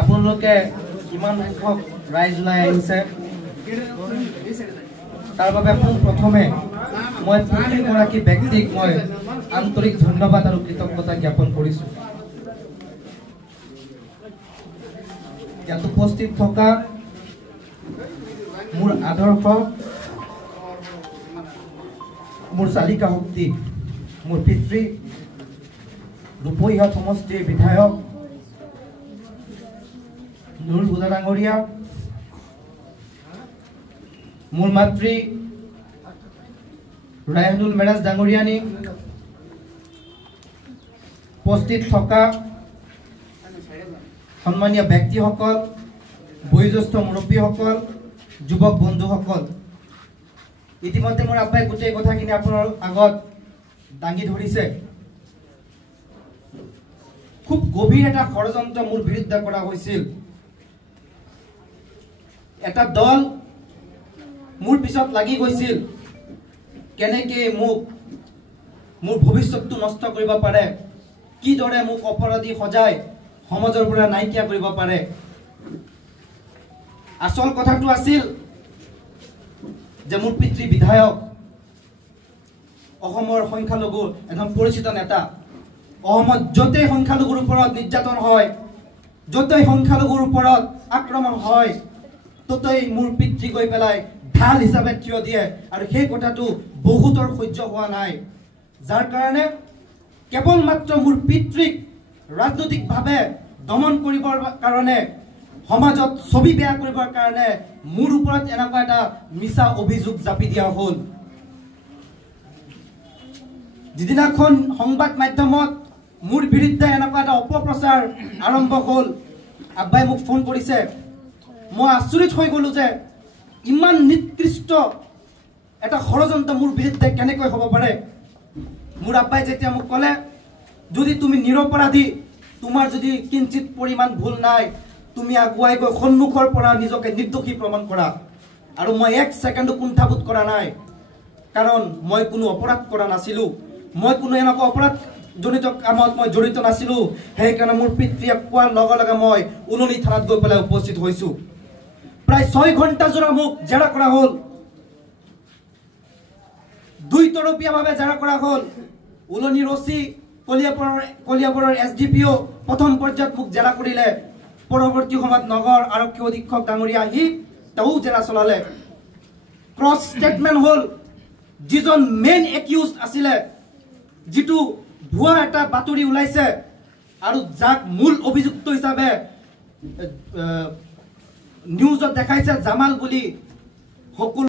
আপোনালোকে কিমান সংখ্যক ৰাইজ ওলাই আহিছে তাৰ বাবে প্ৰথমে মই প্ৰতিগৰাকী ব্যক্তিক মই আন্তৰিক ধন্যবাদ আৰু কৃতজ্ঞতা জ্ঞাপন কৰিছো। ইয়াত উপস্থিত থকা মোৰ আদৰ্শ, মোৰ চালিকা শক্তি, মোৰ পিতৃ ৰূপহীয়া সমষ্টিৰ বিধায়ক নুৰুল হুদা ডাঙৰীয়া, মোৰ মাতৃ ৰায়হানুল মেৰাজ ডাঙৰীয়ানী, উপস্থিত থকা সন্মানীয় ব্যক্তিসকল, বয়োজ্যেষ্ঠ মুৰব্বীসকল, যুৱক বন্ধুসকল, ইতিমধ্যে মোৰ আব্বাই গোটেই কথাখিনি আপোনাৰ আগত দাঙি ধৰিছে। খুব গভীৰ এটা ষড়যন্ত্ৰ মোৰ বিৰুদ্ধে কৰা হৈছিল। এটা দল মোৰ পিছত লাগি গৈছিল কেনেকে মোক মোৰ ভৱিষ্যতটো নষ্ট কৰিব পাৰে, কিদৰে মোক অপৰাধী সজাই সমাজৰ পৰা নাইকিয়া কৰিব পাৰে। আসল কথাটো আছিল যে মোৰ পিতৃ বিধায়ক, অসমৰ সংখ্যালঘুৰ এজন পৰিচিত নেতা। অসমত য'তেই সংখ্যালঘুৰ ওপৰত নিৰ্যাতন হয়, য'তেই সংখ্যালঘুৰ ওপৰত আক্ৰমণ হয়, ত'তেই মোৰ পিতৃ গৈ পেলাই ঢাল হিচাপে থিয় দিয়ে। আৰু সেই কথাটো বহুতৰ সহ্য হোৱা নাই, যাৰ কাৰণে কেৱল মাত্ৰ মোৰ পিতৃক ৰাজনৈতিকভাৱে দমন কৰিবৰ কাৰণে, সমাজত ছবি বেয়া কৰিবৰ কাৰণে মোৰ ওপৰত এনেকুৱা এটা মিছা অভিযোগ জাপি দিয়া হ'ল। যিদিনাখন সংবাদ মাধ্যমত মোৰ বিৰুদ্ধে এনেকুৱা এটা অপপ্ৰচাৰ আৰম্ভ হ'ল, আব্বাই মোক ফোন কৰিছে। মই আচৰিত হৈ গ'লো যে ইমান নিকৃষ্ট এটা ষড়যন্ত্ৰ মোৰ বিৰুদ্ধে কেনেকৈ হ'ব পাৰে। মোৰ আব্বাই যেতিয়া মোক ক'লে, যদি তুমি নিৰপৰাধী, তোমাৰ যদি কিঞ্চিত পৰিমাণ ভুল নাই, তুমি আগুৱাই গৈ সন্মুখৰ পৰা নিজকে নিৰ্দোষী প্ৰমাণ কৰা। আৰু মই এক ছেকেণ্ডো কুণ্ঠাবোধ কৰা নাই, কাৰণ মই কোনো অপৰাধ কৰা নাছিলোঁ, মই কোনো এনেকুৱা অপৰাধজনিত কামত মই জড়িত নাছিলোঁ। সেইকাৰণে মোৰ পিতৃয়ে কোৱাৰ লগে লগে মই উলনি থানাত গৈ পেলাই উপস্থিত হৈছোঁ। প্ৰায় 6 ঘণ্টা জোৰা মোক জেৰা কৰা হ'ল, 2 তৰপীয়াভাৱে জেৰা কৰা হ'ল। উলনিৰ OC, কলিয়াবৰৰ SDPO প্ৰথম পৰ্যায়ত মোক জেৰা কৰিলে। পৰৱৰ্তী সময়ত নগৰ আৰক্ষী অধীক্ষক ডাঙৰীয়া আহি তেওঁ জেৰা চলালে। ক্ৰছ ষ্টেটমেণ্ট হ'ল, যিজন মেইন একিউজ আছিলে, যিটো ভুৱা এটা বাতৰি ওলাইছে আৰু যাক মূল অভিযুক্ত হিচাপে নিউজত দেখাইছে জামাল বুলি, সকলো